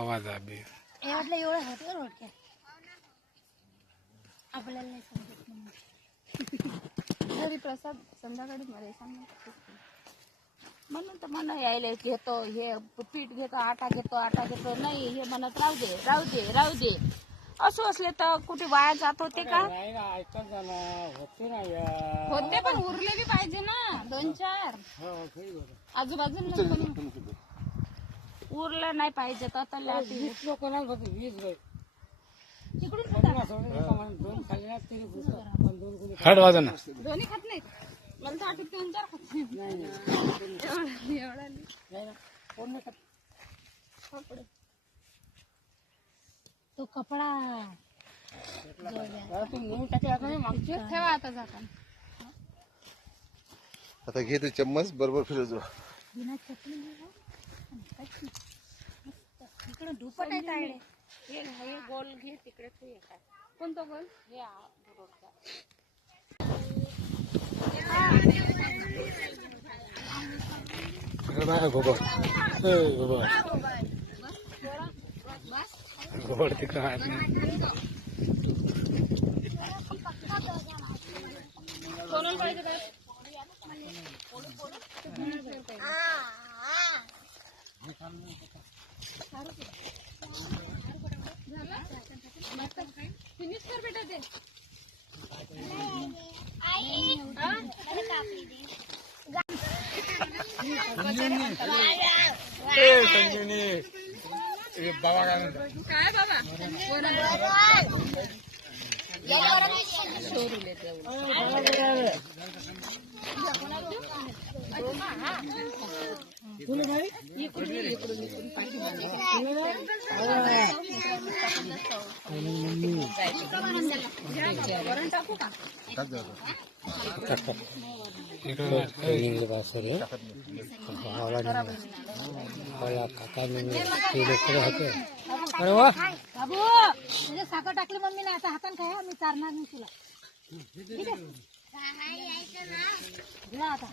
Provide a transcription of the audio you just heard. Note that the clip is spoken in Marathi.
आवाज आबी हे वाटलं एवढं होतं रोडक्या आपल्याला नाही समजत घरी प्रसाद संध्याकाळी मला सांग म्हणून तर म्हणा यायला घेतो हे पीठ घेतो आटा घेतो नाही हे म्हणत राहू दे असं असले तर कुठे वाया जात होते का होते पण उरले बी पाहिजे ना 2-4 आजूबाजूला उरलं नाही पाहिजे तर आता हट वाजा ना दोन्ही खात नाहीत मला तर आठवत 2-4 खात नाही एवढा नाही तो कपडा ठेवा आता जाता आता घे ते चम्मच बरोबर फिरवतो. बिना चटणी इकडे दुपट आहे तायडे हे गोल घे तिकडे तू ये काय कोणता गोल हे रोडचा गोबर तिकडं आहेत ना कोणाला पाहिजे काय फिनिश कर बेटा ते बाबा काय म्हणतात काय बाबा शोरूले टाकू का अरे वा बाबू म्हणजे साखर टाकली मम्मी ना आता हातान काय मी चारणार नाही तुला ठीक आहे घ्या आता